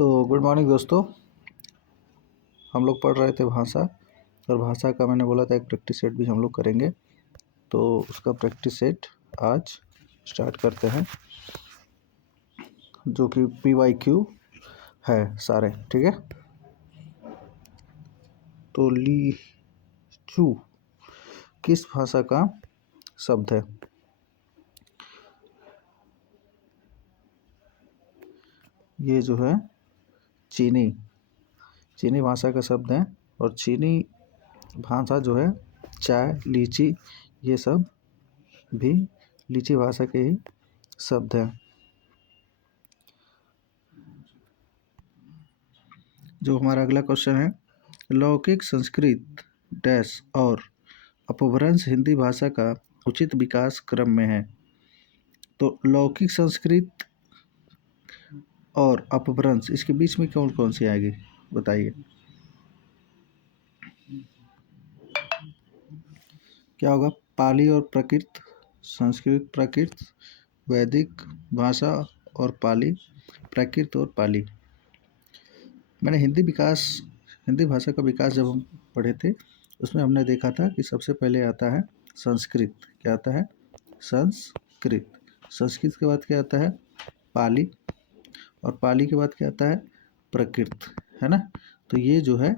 तो good morning दोस्तों। हम लोग पढ़ रहे थे भाषा, और भाषा का मैंने बोला था एक प्रैक्टिस सेट भी हम लोग करेंगे। तो उसका प्रैक्टिस सेट आज स्टार्ट करते हैं, जो कि PYQ है सारे, ठीक है। तो लीचू किस भाषा का शब्द है? ये जो है चीनी भाषा का शब्द है। और चीनी भाषा जो है चाय, लीची, ये सब भी लीची भाषा के ही शब्द हैं। जो हमारा अगला क्वेश्चन है, लौकिक संस्कृत डैश और अपभ्रंश हिंदी भाषा का उचित विकास क्रम में है। तो लौकिक संस्कृत और अपभ्रंश, इसके बीच में कौन कौन सी आएगी बताइए। क्या होगा? पाली और प्राकृत, संस्कृत प्राकृत, वैदिक भाषा और पाली, प्राकृत और पाली। मैंने हिंदी भाषा का विकास जब हम पढ़े थे, उसमें हमने देखा था कि सबसे पहले आता है संस्कृत। क्या आता है? संस्कृत। संस्कृत के बाद क्या आता है? पाली। और पाली के बाद क्या आता है? प्राकृत, है ना। तो ये जो है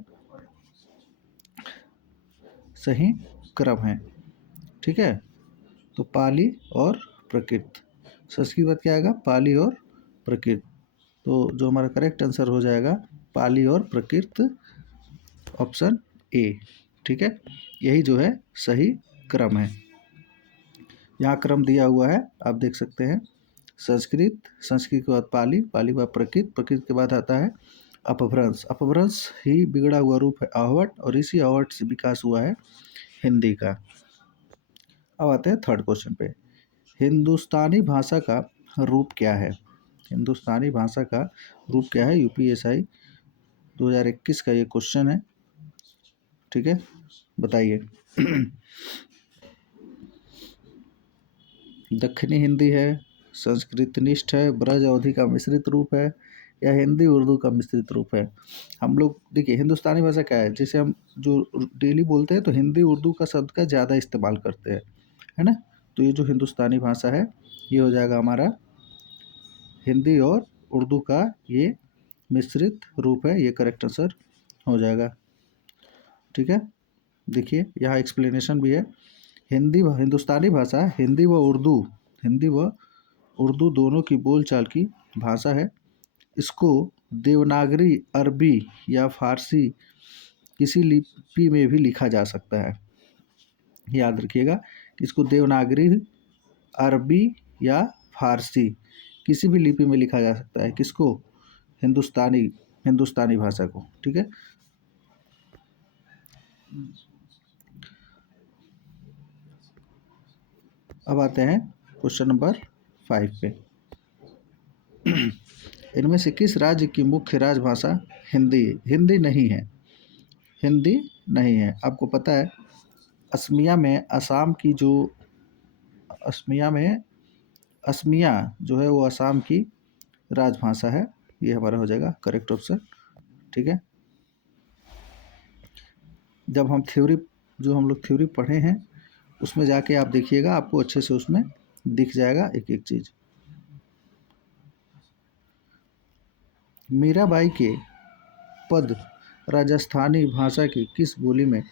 सही क्रम है, ठीक है। तो पाली और प्राकृत, संस्कृत के बाद क्या आएगा? पाली और प्राकृत। तो जो हमारा करेक्ट आंसर हो जाएगा पाली और प्राकृत, ऑप्शन ए, ठीक है। यही जो है सही क्रम है। यहाँ क्रम दिया हुआ है, आप देख सकते हैं। संस्कृत के बाद पाली, पाली के बाद प्राकृत, प्राकृत के बाद आता है अपभ्रंश। अपभ्रंश ही बिगड़ा हुआ रूप है आहवट, और इसी आहवट से विकास हुआ है हिंदी का। अब आते हैं थर्ड क्वेश्चन पे। हिंदुस्तानी भाषा का रूप क्या है? हिंदुस्तानी भाषा का रूप क्या है? UPSI 2021 का ये क्वेश्चन है, ठीक है। बताइए। दक्षिणी हिंदी है, संस्कृतनिष्ठ है, ब्रज अवधि का मिश्रित रूप है, या हिंदी उर्दू का मिश्रित रूप है? हम लोग देखिए, हिंदुस्तानी भाषा क्या है, जैसे हम जो डेली बोलते हैं तो हिंदी उर्दू का शब्द का ज़्यादा इस्तेमाल करते हैं, है ना। तो ये जो हिंदुस्तानी भाषा है, ये हो जाएगा हमारा हिंदी और उर्दू का ये मिश्रित रूप है। ये करेक्ट आंसर हो जाएगा, ठीक है। देखिए यहाँ एक्सप्लेनेशन भी है। हिंदुस्तानी भाषा हिंदी व उर्दू दोनों की बोलचाल की भाषा है। इसको देवनागरी, अरबी या फारसी किसी लिपि में भी लिखा जा सकता है। याद रखिएगा, इसको देवनागरी, अरबी या फारसी किसी भी लिपि में लिखा जा सकता है। किसको? हिंदुस्तानी भाषा को, ठीक है। अब आते हैं क्वेश्चन नंबर 5 पे। इनमें से किस राज्य की मुख्य राजभाषा हिंदी नहीं है? हिंदी नहीं है। आपको पता है असमिया में असम की जो असमिया जो है वो असम की राजभाषा है। ये हमारा हो जाएगा करेक्ट ऑप्शन, ठीक है। जब हम हम लोग थ्योरी पढ़े हैं, उसमें जाके आप देखिएगा, आपको अच्छे से उसमें दिख जाएगा एक एक चीज़। मीराबाई के पद राजस्थानी भाषा की किस बोली में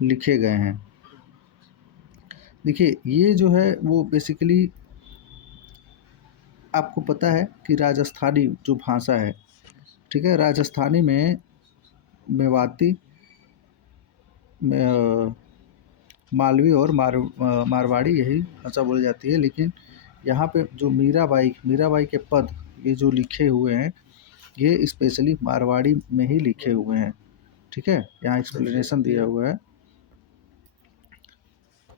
लिखे गए हैं? देखिए ये जो है वो बेसिकली आपको पता है कि राजस्थानी जो भाषा है, ठीक है, राजस्थानी में मेवाती, मालवी और मारवाड़ी यही भाषा बोली जाती है। लेकिन यहाँ पे जो मीराबाई के पद ये जो लिखे हुए हैं, ये स्पेशली मारवाड़ी में ही लिखे हुए हैं, ठीक है। यहाँ एक्सप्लेनेशन दिया हुआ है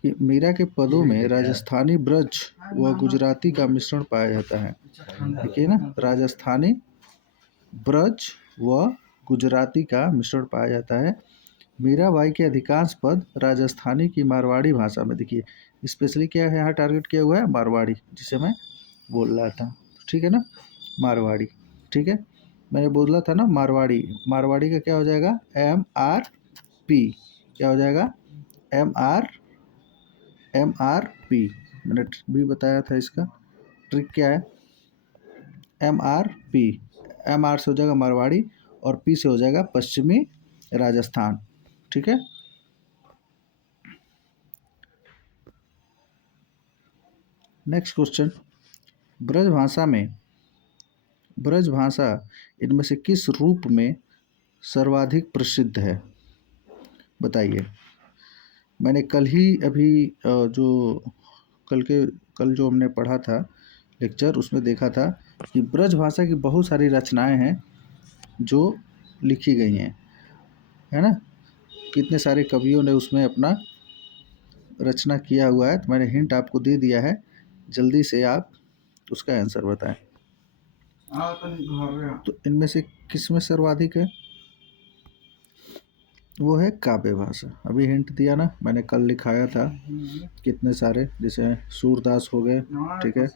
कि मीरा के पदों में राजस्थानी ब्रज व गुजराती का मिश्रण पाया जाता है। देखिए ना, राजस्थानी ब्रज व गुजराती का मिश्रण पाया जाता है। मीराबाई के अधिकांश पद राजस्थानी की मारवाड़ी भाषा में, देखिए स्पेशली क्या है यहाँ टारगेट किया हुआ है? मारवाड़ी, जिसे मैं बोल रहा था, ठीक है ना, मारवाड़ी, ठीक है। मैंने बोला था ना मारवाड़ी, मारवाड़ी का क्या हो जाएगा MRP, क्या हो जाएगा MRP। मैंने भी बताया था इसका ट्रिक क्या है, MRP। MR से हो जाएगा मारवाड़ी और P से हो जाएगा पश्चिमी राजस्थान। ठीक है। नेक्स्ट क्वेश्चन, ब्रज भाषा इनमें से किस रूप में सर्वाधिक प्रसिद्ध है, बताइए। मैंने कल ही अभी जो कल जो हमने पढ़ा था लेक्चर, उसमें देखा था कि ब्रज भाषा की बहुत सारी रचनाएं हैं जो लिखी गई हैं, है ना। कितने सारे कवियों ने उसमें अपना रचना किया हुआ है। तो मैंने हिंट आपको दे दिया है, जल्दी से आप उसका आंसर बताएं। तो इनमें से किस में सर्वाधिक है, वो है काव्य भाषा। अभी हिंट दिया ना, मैंने कल लिखाया था कितने सारे, जैसे सूरदास हो गए, ठीक है,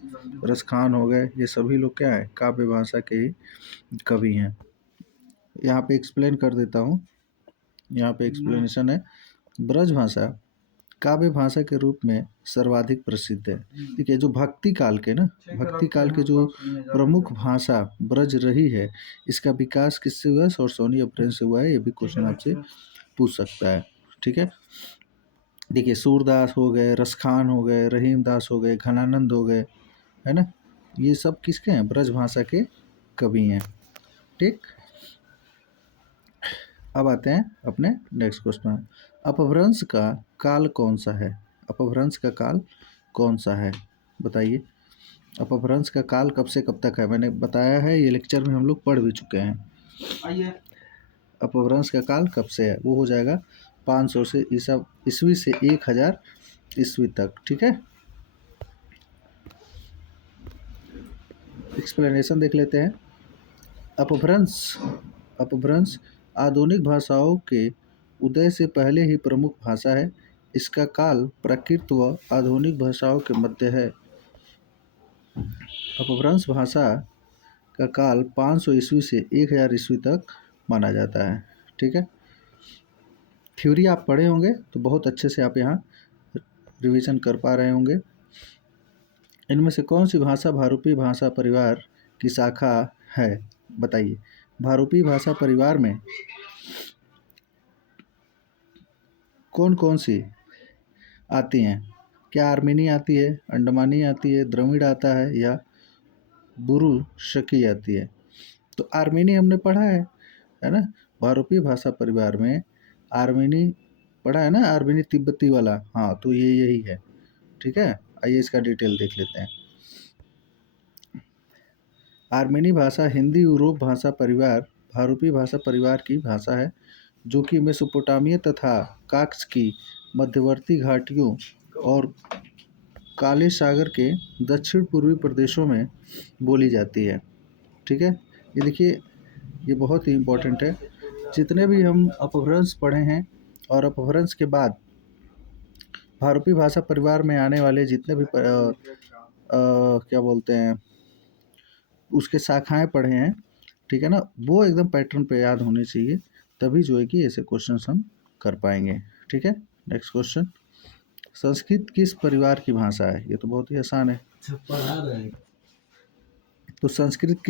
रसखान हो गए, ये सभी लोग क्या है काव्य भाषा के ही कवि हैं। यहाँ पे एक्सप्लेन कर देता हूँ, यहाँ पे एक्सप्लेनेशन है। ब्रज भाषा काव्य भाषा के रूप में सर्वाधिक प्रसिद्ध है। ठीक है, जो भक्ति काल के जो प्रमुख भाषा ब्रज रही है, इसका विकास किससे हुआ है, सरसौनी अपभ्रंश से हुआ है। ये भी क्वेश्चन आपसे पूछ सकता है। ठीक है, देखिए सूरदास हो गए, रसखान हो गए, रहीमदास हो गए, घनानंद हो गए, है ना, ये सब किसके हैं, ब्रज भाषा के कवि हैं। ठीक, अब आते हैं अपने नेक्स्ट क्वेश्चन। अपभ्रंश का काल कौन सा है, अपभ्रंश का काल कौन सा है, बताइए। अपभ्रंश का काल कब से कब तक है, मैंने बताया है, ये लेक्चर में हम लोग पढ़ भी चुके हैं। आइए, अपभ्रंश का काल कब से है, वो हो जाएगा 500 से ईस्वी से 1000 ईस्वी तक। ठीक है, एक्सप्लेनेशन देख लेते हैं। अपभ्रंश आधुनिक भाषाओं के उदय से पहले ही प्रमुख भाषा है। इसका काल प्राकृत व आधुनिक भाषाओं के मध्य है। अपभ्रंश भाषा का काल 500 ईस्वी से 1000 ईस्वी तक माना जाता है। ठीक है, थ्योरी आप पढ़े होंगे तो बहुत अच्छे से आप यहाँ रिवीजन कर पा रहे होंगे। इनमें से कौन सी भाषा भारूपी भाषा परिवार की शाखा है, बताइए। भारूपी भाषा परिवार में कौन कौन सी आती हैं, क्या आर्मेनी आती है, अंडमानी आती है, द्रविड़ आता है, या बुरुशकी आती है। तो आर्मेनी हमने पढ़ा है ना, भारूपी भाषा परिवार में आर्मेनी पढ़ा है ना, आर्मेनी तिब्बती वाला, हाँ, तो ये यही है। ठीक है, आइए इसका डिटेल देख लेते हैं। आर्मेनी भाषा हिंदी यूरोप भाषा परिवार भारूपी भाषा परिवार की भाषा है, जो कि मेसोपोटामिया तथा काक्स की मध्यवर्ती घाटियों और काले सागर के दक्षिण पूर्वी प्रदेशों में बोली जाती है। ठीक है, ये देखिए, ये बहुत ही इम्पोर्टेंट है। जितने भी हम अपभ्रंश पढ़े हैं और अपभ्रंश के बाद भारूपी भाषा परिवार में आने वाले जितने भी क्या बोलते हैं उसके शाखाएं पढ़े हैं, ठीक है ना, वो एकदम पैटर्न पे याद होने चाहिए, तभी जो है कि ऐसे क्वेश्चन हम कर पाएंगे। ठीक है, नेक्स्ट क्वेश्चन, संस्कृत किस परिवार की भाषा है, ये तो बहुत ही आसान है। तो संस्कृत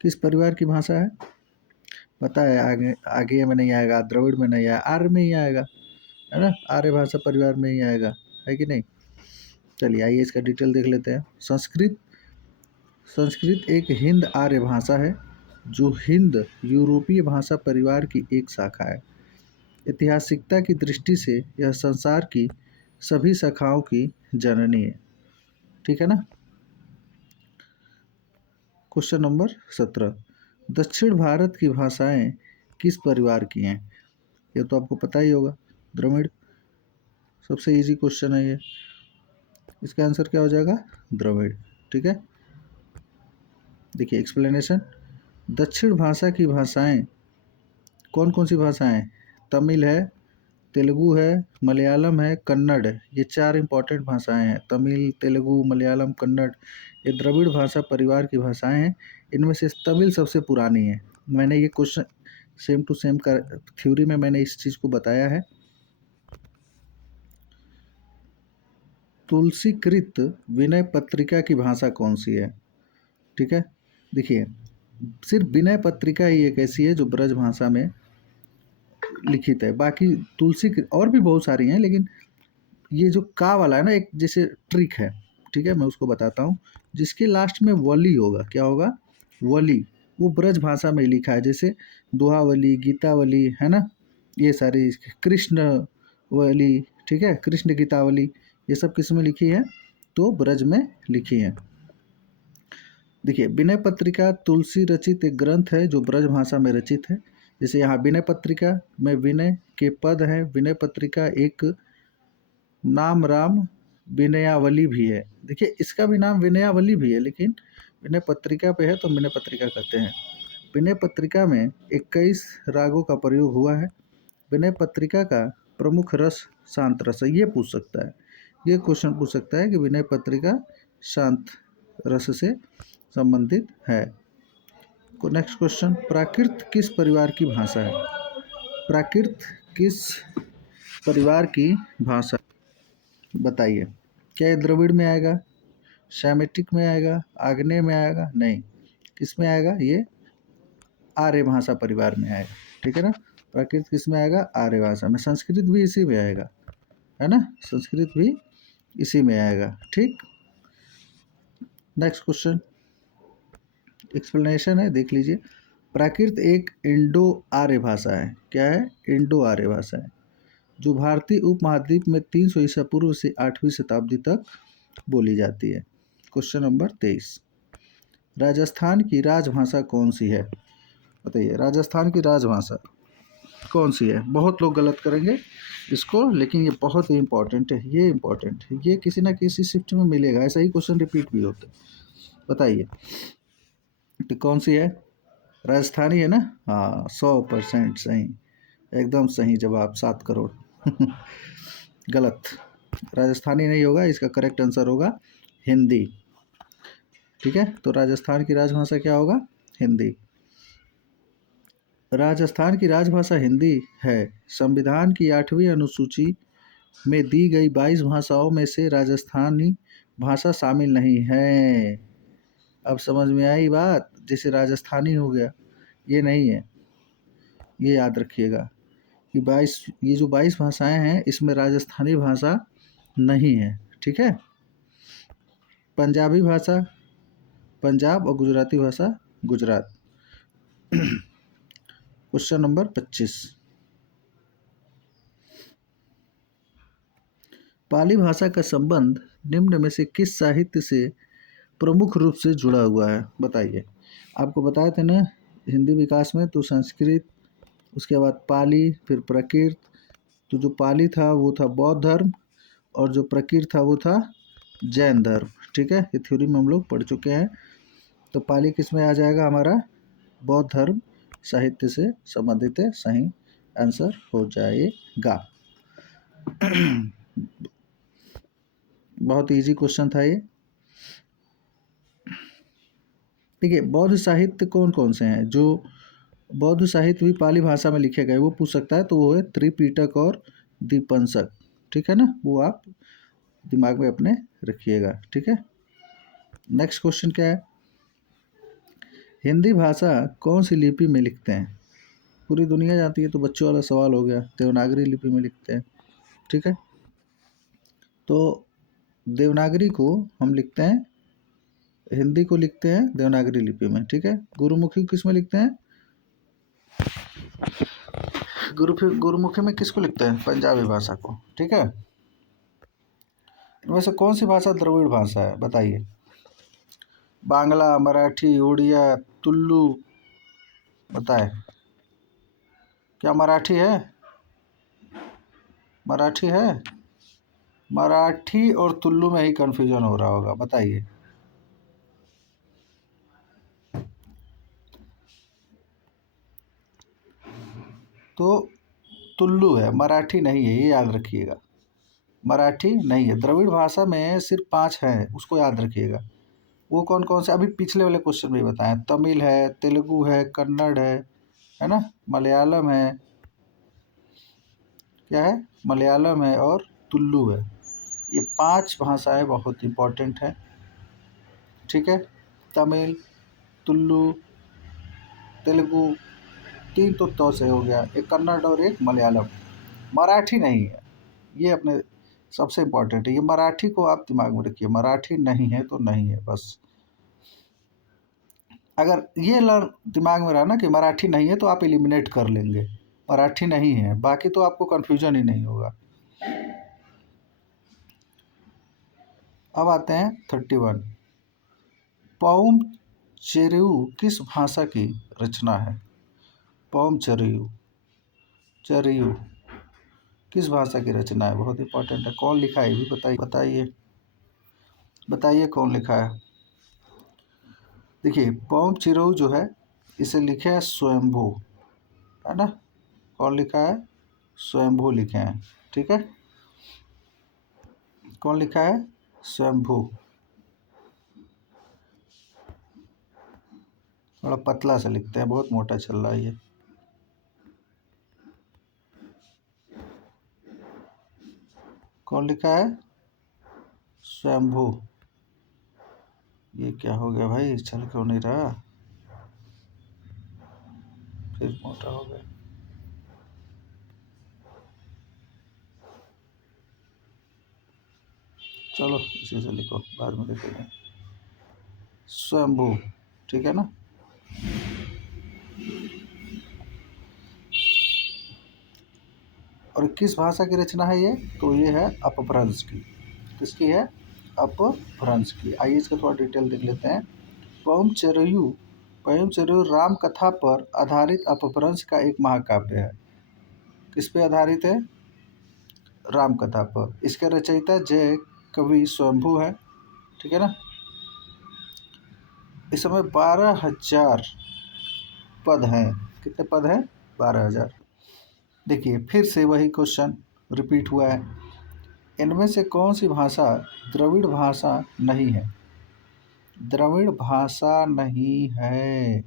किस परिवार की भाषा है, पता है, आगे में नहीं आएगा, द्रविड़ में नहीं आएगा, आर्य में ही आएगा, है ना, आर्य भाषा परिवार में ही आएगा, है कि नहीं। चलिए आइए इसका डिटेल देख लेते हैं। संस्कृत एक हिंद आर्य भाषा है, जो हिंद यूरोपीय भाषा परिवार की एक शाखा है। ऐतिहासिकता की दृष्टि से यह संसार की सभी शाखाओं की जननी है। ठीक है ना। क्वेश्चन नंबर 17, दक्षिण भारत की भाषाएं किस परिवार की हैं, ये तो आपको पता ही होगा, द्रविड़। सबसे इजी क्वेश्चन है ये, इसका आंसर क्या हो जाएगा, द्रविड़। ठीक है, देखिए एक्सप्लेनेशन, दक्षिण भाषा की भाषाएं कौन कौन सी भाषाएं, तमिल है, तेलुगु है, मलयालम है, कन्नड़ है। ये 4 इंपॉर्टेंट भाषाएं हैं। तमिल, तेलुगु, मलयालम, कन्नड़ ये द्रविड़ भाषा परिवार की भाषाएं हैं। इनमें से तमिल सबसे पुरानी है। मैंने ये क्वेश्चन सेम टू सेम का थ्योरी में मैंने इस चीज़ को बताया है। तुलसीकृत विनय पत्रिका की भाषा कौन सी है? ठीक है, देखिए सिर्फ विनय पत्रिका ही एक ऐसी है जो ब्रज भाषा में लिखित है। बाकी तुलसी और भी बहुत सारी हैं, लेकिन ये जो का वाला है ना, एक जैसे ट्रिक है, ठीक है, मैं उसको बताता हूँ। जिसके लास्ट में वली होगा, क्या होगा? वली, वो ब्रज भाषा में लिखा है। जैसे दोहावली, गीतावली है ना, ये सारी कृष्ण वली, ठीक है, कृष्ण गीतावली, ये सब किस में लिखी है? तो ब्रज में लिखी है। देखिए विनय पत्रिका तुलसी रचित एक ग्रंथ है जो ब्रज भाषा में रचित है। जैसे यहाँ विनय पत्रिका में विनय के पद हैं। विनय पत्रिका एक नाम राम विनयावली भी है। देखिए इसका भी नाम विनयावली भी है, लेकिन विनय पत्रिका पे है तो विनय पत्रिका कहते हैं। विनय पत्रिका में 21 रागों का प्रयोग हुआ है। विनय पत्रिका का प्रमुख रस शांत रस है। ये पूछ सकता है, ये क्वेश्चन पूछ सकता है कि विनय पत्रिका शांत रस से संबंधित है। नेक्स्ट क्वेश्चन, प्राकृत किस परिवार की भाषा है? प्राकृत किस परिवार की भाषा बताइए? क्या ये द्रविड़ में आएगा, सैमेटिक में आएगा, आग्नेय में आएगा? नहीं, किस में आएगा? ये आर्य भाषा परिवार में आएगा। ठीक है ना, प्राकृत किस में आएगा? आर्य भाषा में। संस्कृत भी इसी में आएगा, है ना, संस्कृत भी इसी में आएगा। ठीक, नेक्स्ट क्वेश्चन एक्सप्लेनेशन है, देख लीजिए। प्राकृत एक इंडो आर्य भाषा है। क्या है? इंडो आर्य भाषा है, जो भारतीय उपमहाद्वीप में 300 ईसा पूर्व से 8वीं शताब्दी तक बोली जाती है। क्वेश्चन नंबर 23, राजस्थान की राजभाषा कौन सी है? बताइए, राजस्थान की राजभाषा कौन सी है? बहुत लोग गलत करेंगे इसको, लेकिन ये बहुत ही इंपॉर्टेंट है। ये इंपॉर्टेंट है, ये किसी ना किसी शिफ्ट में मिलेगा। ऐसा ही क्वेश्चन रिपीट भी होता है। बताइए तो कौन सी है? राजस्थानी है ना? हाँ, 100% सही, एकदम सही जवाब, 7 करोड़। गलत, राजस्थानी नहीं होगा, इसका करेक्ट आंसर होगा हिंदी। ठीक है, तो राजस्थान की राजभाषा क्या होगा? हिंदी। राजस्थान की राजभाषा हिंदी है। संविधान की 8वीं अनुसूची में दी गई 22 भाषाओं में से राजस्थानी भाषा शामिल नहीं है। अब समझ में आई बात? जैसे राजस्थानी हो गया, ये नहीं है, ये याद रखिएगा कि 22, ये जो 22 भाषाएं हैं इसमें राजस्थानी भाषा नहीं है। ठीक है, पंजाबी भाषा पंजाब और गुजराती भाषा गुजरात। क्वेश्चन नंबर 25, पाली भाषा का संबंध निम्न में से किस साहित्य से प्रमुख रूप से जुड़ा हुआ है? बताइए। आपको बताए थे ना हिंदी विकास में, तो संस्कृत, उसके बाद पाली, फिर प्राकृत। तो जो पाली था वो था बौद्ध धर्म, और जो प्राकृत था वो था जैन धर्म। ठीक है, ये थ्योरी में हम लोग पढ़ चुके हैं। तो पाली किस में आ जाएगा? हमारा बौद्ध धर्म साहित्य से संबंधित है, सही आंसर हो जाएगा। बहुत इजी क्वेश्चन था ये। देखिए बौद्ध साहित्य कौन कौन से हैं? जो बौद्ध साहित्य भी पाली भाषा में लिखे गए वो पूछ सकता है, तो वो है त्रिपिटक और दीपंसक। ठीक है ना, वो आप दिमाग में अपने रखिएगा। ठीक है, नेक्स्ट क्वेश्चन क्या है? हिंदी भाषा कौन सी लिपि में लिखते हैं? पूरी दुनिया जानती है, तो बच्चों वाला सवाल हो गया। देवनागरी लिपि में लिखते हैं। ठीक है, तो देवनागरी को हम लिखते हैं, हिंदी को लिखते हैं देवनागरी लिपि में। ठीक है, गुरुमुखी किस में लिखते हैं? गुरुमुखी में किसको लिखते हैं? पंजाबी भाषा को। ठीक है, वैसे कौन सी भाषा द्रविड़ भाषा है? बताइए। बांग्ला, मराठी, उड़िया, तुलु, बताए। क्या मराठी है? मराठी है? मराठी और तुल्लू में ही कंफ्यूजन हो रहा होगा। बताइए। तो तुल्लु है, मराठी नहीं है, ये याद रखिएगा। मराठी नहीं है। द्रविड़ भाषा में सिर्फ 5 हैं, उसको याद रखिएगा। वो कौन कौन से अभी पिछले वाले क्वेश्चन में ही बताएं। तमिल है, तेलुगु है, कन्नड़ है ना, मलयालम है, क्या है, मलयालम है और तुल्लु है। ये 5 भाषाएं बहुत इंपॉर्टेंट हैं, ठीक है। तमिल, तुल्लु, तेलुगु, 3 तो से हो गया, एक कन्नड़ और एक मलयालम। मराठी नहीं है, ये अपने सबसे इम्पोर्टेंट है। ये मराठी को आप दिमाग में रखिए, मराठी नहीं है तो नहीं है बस। अगर ये लर्न दिमाग में रहा ना कि मराठी नहीं है तो आप एलिमिनेट कर लेंगे, मराठी नहीं है, बाकी तो आपको कन्फ्यूजन ही नहीं होगा। अब आते हैं 31। पौम चेरियू किस भाषा की रचना है? पौम चेरियू, चेरियू किस भाषा की रचना है? बहुत इंपॉर्टेंट है। कौन लिखा है ये भी बताइए, बताइए बताइए कौन लिखा है। देखिए पौम चिरो जो है इसे लिखे है स्वयंभू, है ना। कौन लिखा है? स्वयंभू लिखे हैं, ठीक है। कौन लिखा है? स्वयंभू। थोड़ा पतला सा लिखते हैं, बहुत मोटा चल रहा है ये। कौन लिखा है? स्वयंभू। ये क्या हो गया भाई, चल क्यों नहीं रहा, फिर मोटा हो गया। चलो इसी से लिखो, बाद में देखेंगे। स्वयंभू, ठीक है ना। और किस भाषा की रचना है ये? तो ये है अपभ्रंश की। किसकी है? अपभ्रंश की। आइए इसका थोड़ा डिटेल देख लेते हैं। पौमचरयू, पौमचरयू राम कथा पर आधारित अपभ्रंश का एक महाकाव्य है। किस पे आधारित है? राम कथा पर। इसके रचयिता जय कवि स्वयंभू है, ठीक है ना। इस समय 12,000 पद हैं। कितने पद हैं? 12,000। देखिए फिर से वही क्वेश्चन रिपीट हुआ है। इनमें से कौन सी भाषा द्रविड़ भाषा नहीं है? द्रविड़ भाषा नहीं है,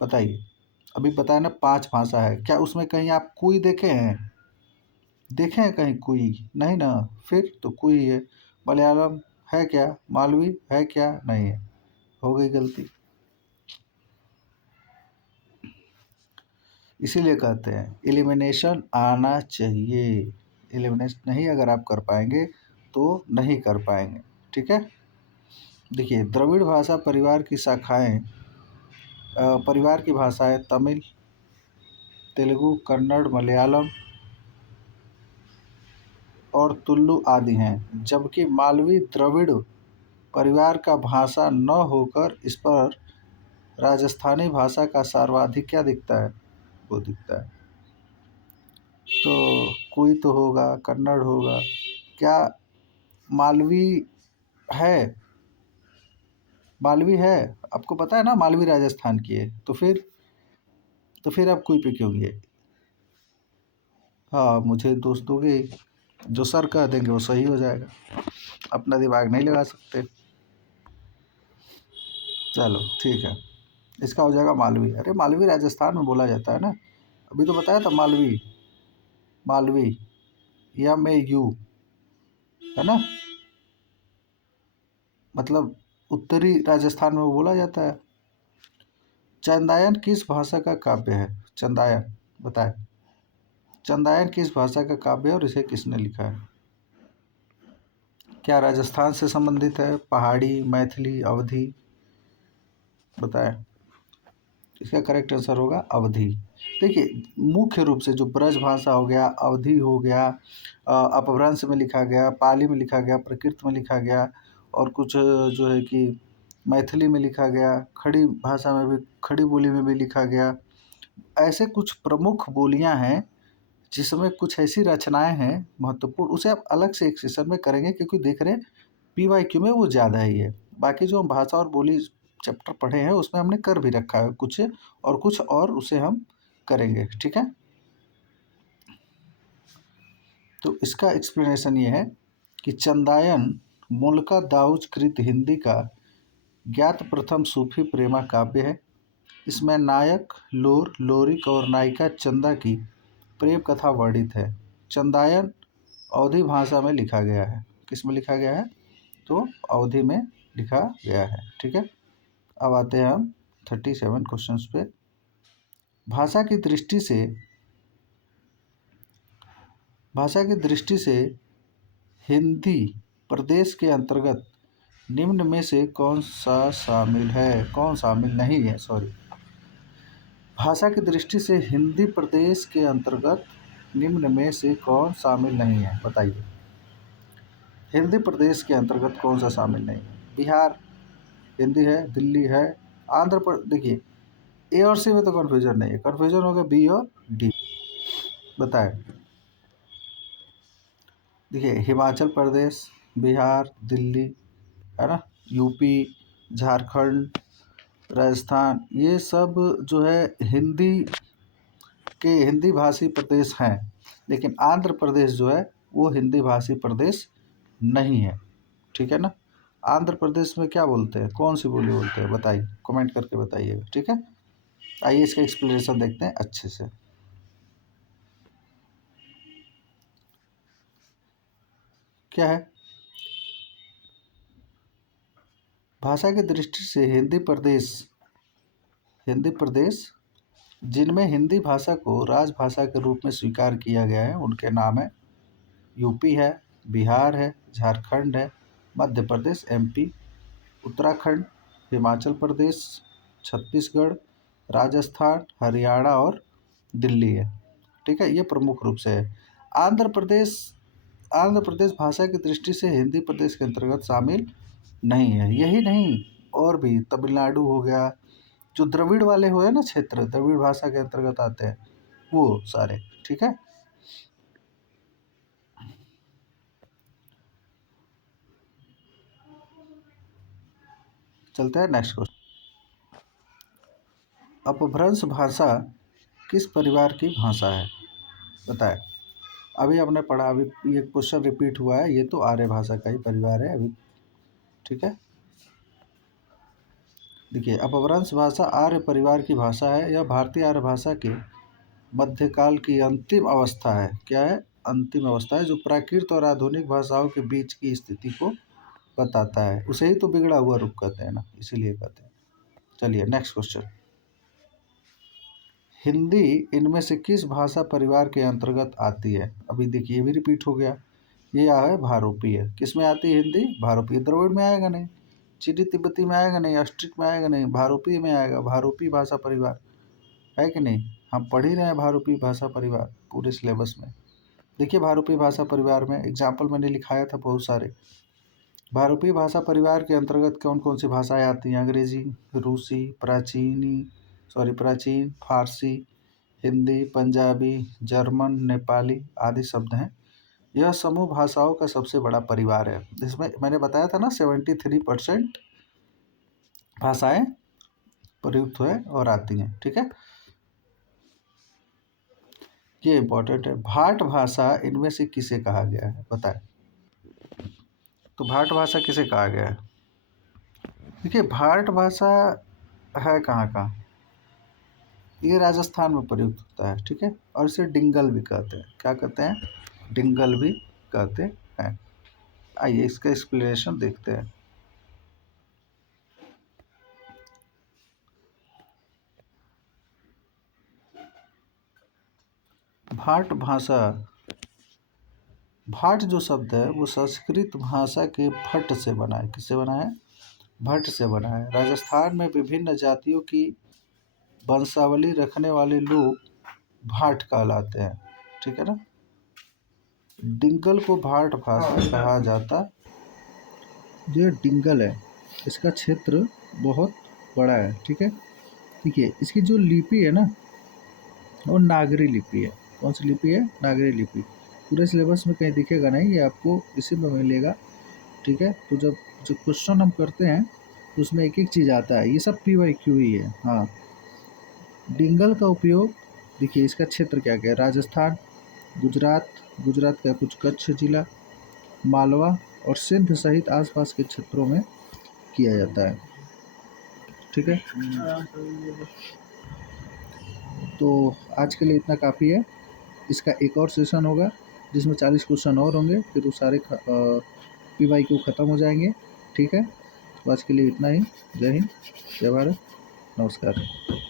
बताइए। अभी बताया ना 5 भाषा है, क्या उसमें कहीं आप कोई देखे हैं? देखे हैं कहीं कोई? नहीं ना, फिर तो कोई है। मलयालम है क्या? मालवी है क्या? नहीं है, हो गई गलती। इसीलिए कहते हैं एलिमिनेशन आना चाहिए। एलिमिनेशन नहीं अगर आप कर पाएंगे तो नहीं कर पाएंगे, ठीक है। देखिए द्रविड़ भाषा परिवार की शाखाएं, परिवार की भाषाएं तमिल, तेलुगु, कन्नड़, मलयालम और तुलु आदि हैं, जबकि मालवी द्रविड़ परिवार का भाषा न होकर इस पर राजस्थानी भाषा का सर्वाधिक क्या दिखता है? वो दिखता है। तो कोई तो होगा, कन्नड़ होगा क्या? मालवी है? मालवी है, आपको पता है ना मालवी राजस्थान की है, तो फिर आप कोई पे क्यों गए? हाँ मुझे दोस्त दोगे, जो सर कह देंगे वो सही हो जाएगा, अपना दिमाग नहीं लगा सकते। चलो ठीक है, इसका हो जाएगा मालवी। अरे मालवी राजस्थान में बोला जाता है ना, अभी तो बताया था मालवी, मालवी या में यू, है ना, मतलब उत्तरी राजस्थान में वो बोला जाता है। चंदायन किस भाषा का काव्य है? चंदायन बताए, चंदायन किस भाषा का काव्य है और इसे किसने लिखा है? क्या राजस्थान से संबंधित है? पहाड़ी, मैथिली, अवधी? बताएं। इसका करेक्ट आंसर होगा अवधी। देखिए मुख्य रूप से जो ब्रज भाषा हो गया, अवधी हो गया, अपभ्रंश में लिखा गया, पाली में लिखा गया, प्रकृत में लिखा गया, और कुछ जो है कि मैथिली में लिखा गया, खड़ी भाषा में भी, खड़ी बोली में भी लिखा गया। ऐसे कुछ प्रमुख बोलियां हैं जिसमें कुछ ऐसी रचनाएं हैं महत्वपूर्ण, उसे आप अलग से एक सेशन में करेंगे, क्योंकि देख रहे हैं PYQ में वो ज़्यादा है ये। बाकी जो हम भाषा और बोली चैप्टर पढ़े हैं उसमें हमने कर भी रखा है कुछ, और कुछ और उसे हम करेंगे, ठीक है। तो इसका एक्सप्लेनेशन ये है कि चंदायन मूलका दाऊज कृत हिंदी का ज्ञात प्रथम सूफी प्रेमा काव्य है। इसमें नायक लोर, लोरिक और नायिका चंदा की प्रेम कथा वर्णित है। चंदायन अवधी भाषा में लिखा गया है। किस में लिखा गया है? तो अवधी में लिखा गया है। ठीक है, अब आते हैं हम 37 क्वेश्चंस पे। भाषा की दृष्टि से हिंदी प्रदेश के अंतर्गत निम्न में से कौन शामिल नहीं है? भाषा की दृष्टि से हिंदी प्रदेश के अंतर्गत निम्न में से कौन शामिल नहीं है? बताइए, हिंदी प्रदेश के अंतर्गत कौन सा शामिल नहीं है? बिहार हिंदी है, दिल्ली है, आंध्र प्रदेश। देखिए, ए और सी में तो कन्फ्यूजन नहीं है, कन्फ्यूजन होगा बी और डी। बताएं। देखिए, हिमाचल प्रदेश, बिहार, दिल्ली, है ना, यूपी, झारखंड, राजस्थान, ये सब जो है हिंदी भाषी प्रदेश हैं। लेकिन आंध्र प्रदेश जो है वो हिंदी भाषी प्रदेश नहीं है। ठीक है ना। आंध्र प्रदेश में क्या बोलते हैं, कौन सी बोली बोलते हैं? बताइए, कमेंट करके बताइएगा। ठीक है, आइए इसका एक्सप्लेनेशन देखते हैं अच्छे से। क्या है? भाषा की दृष्टि से हिंदी प्रदेश जिनमें हिंदी भाषा को राजभाषा के रूप में स्वीकार किया गया है उनके नाम है यूपी है, बिहार है, झारखंड है, मध्य प्रदेश एमपी, उत्तराखंड, हिमाचल प्रदेश, छत्तीसगढ़, राजस्थान, हरियाणा और दिल्ली है। ठीक है, ये प्रमुख रूप से है। आंध्र प्रदेश भाषा की दृष्टि से हिंदी प्रदेश के अंतर्गत शामिल नहीं है। यही नहीं, और भी तमिलनाडु हो गया, जो द्रविड़ वाले हुए ना क्षेत्र, द्रविड़ भाषा के अंतर्गत आते हैं वो सारे। ठीक है, चलते हैं नेक्स्ट क्वेश्चन। अपभ्रंश भाषा किस परिवार की भाषा है? बताएं। अभी हमने पढ़ा, अभी ये क्वेश्चन रिपीट हुआ है, ये तो आर्य भाषा का ही परिवार है अभी। ठीक है, देखिए, अपभ्रंश भाषा आर्य परिवार की भाषा है। यह भारतीय आर्य भाषा के मध्यकाल की अंतिम अवस्था है। क्या है? अंतिम अवस्था है, जो प्राकृत और आधुनिक भाषाओं के बीच की स्थिति को बताता है। उसे ही तो बिगड़ा हुआ रूप कहते हैं ना, इसीलिए कहते हैं। चलिए नेक्स्ट क्वेश्चन। हिंदी इनमें से किस भाषा परिवार के अंतर्गत आती है? अभी देखिए, ये भी रिपीट हो गया। ये है भारोपीय। किस में आती है हिंदी? भारोपीय। द्रविड़ में आएगा नहीं, चीनी तिब्बती में आएगा नहीं, अष्टरिक में आएगा नहीं, भारोपीय में आएगा। भारोपीय भाषा परिवार है कि नहीं? हम पढ़ ही रहे हैं भारोपीय भाषा परिवार पूरे सिलेबस में। देखिए, भारोपीय भाषा परिवार में एग्जाम्पल मैंने लिखाया था बहुत सारे। भारोपीय भाषा परिवार के अंतर्गत कौन कौन सी भाषाएं आती हैं? अंग्रेजी, रूसी, प्राचीन, फारसी, हिंदी, पंजाबी, जर्मन, नेपाली आदि शब्द हैं। यह समूह भाषाओं का सबसे बड़ा परिवार है। इसमें मैंने बताया था ना 73% भाषाएं प्रयुक्त है और आती हैं। ठीक है, ये इंपॉर्टेंट है। भाट भाषा इनमें से किसे कहा गया है? बताएं। तो भाट भाषा किसे कहा गया है? देखिए, भाट भाषा है कहाँ का? ये राजस्थान में प्रयुक्त होता है। ठीक है, और इसे डिंगल भी कहते हैं। क्या कहते हैं? डिंगल भी कहते हैं। आइए इसका एक्सप्लेनेशन देखते हैं। भाट भाषा, भाट जो शब्द है वो संस्कृत भाषा के भट्ट से बना है। किससे बना है? भट्ट से बना है। राजस्थान में विभिन्न जातियों की वंशावली रखने वाले लोग भाट कहलाते हैं। ठीक है ना। डिंगल को भाट भाषा कहा जाता। जो डिंगल है इसका क्षेत्र बहुत बड़ा है। ठीक है, देखिए इसकी जो लिपि है ना वो नागरी लिपि है। कौन सी लिपि है? नागरी लिपि। पूरे सिलेबस में कहीं दिखेगा नहीं, ये आपको इसी में मिलेगा। ठीक है, तो जब क्वेश्चन हम करते हैं तो उसमें एक एक चीज़ आता है। ये सब PYQ ही है। हाँ, डिंगल का उपयोग, देखिए इसका क्षेत्र क्या क्या है? राजस्थान, गुजरात, गुजरात का कुछ कच्छ जिला, मालवा और सिंध सहित आसपास के क्षेत्रों में किया जाता है। ठीक है, तो आज के लिए इतना काफ़ी है। इसका एक और सेशन होगा जिसमें 40 क्वेश्चन और होंगे, फिर वो सारे PYQ ख़त्म हो जाएंगे। ठीक है, तो आज के लिए इतना ही। जय हिंद, जय भारत, नमस्कार।